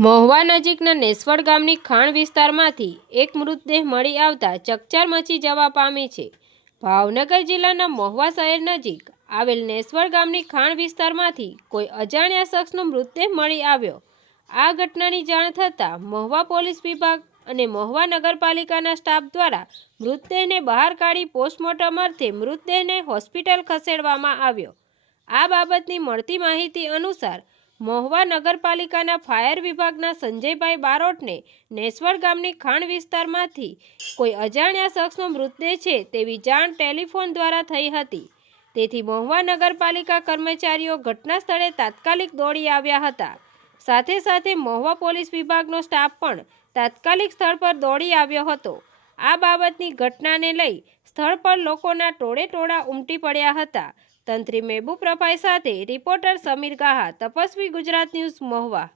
મહુવા નજીકના નેસવડ ગામની ખાણ વિસ્તારમાંથી એક મૃતદેહ મળી આવતા ચકચાર મચી જવા પામી છે। ભાવનગર જિલ્લાના મહુવા શહેર નજીક આવેલ નેસવડ ગામની ખાણ વિસ્તારમાંથી કોઈ અજાણ્યા શખ્સનો મૃતદેહ મળી આવ્યો। આ ઘટનાની જાણ થતાં મહુવા પોલીસ વિભાગ અને મહુવા નગરપાલિકાના સ્ટાફ દ્વારા મૃતદેહને બહાર કાઢી પોસ્ટમોર્ટમ અર્થે મૃતદેહને હોસ્પિટલ ખસેડવામાં આવ્યો। આ બાબતની મળતી માહિતી અનુસાર મહુવા નગરપાલિકાના ફાયર વિભાગના સંજયભાઈ બારોટને નેસવડ ગામની ખાણ વિસ્તારમાંથી કોઈ અજાણ્યા શખ્સનો મૃતદેહ છે તેવી જાણ ટેલિફોન દ્વારા થઈ હતી। તેથી મહુવા નગરપાલિકા કર્મચારીઓ ઘટના સ્થળે તાત્કાલિક દોડી આવ્યા હતા। સાથે સાથે મહુવા પોલીસ વિભાગનો સ્ટાફ પણ તાત્કાલિક સ્થળ પર દોડી આવ્યો હતો। આ બાબતની ઘટનાને લઈ સ્થળ પર લોકોના ટોળે ટોળા ઉમટી પડ્યા હતા। તંત્રી મહેબૂબ રફાઈ સાથે રિપોર્ટર સમીર ગાહા, તપસ્વી ગુજરાત ન્યૂઝ, મહુવા।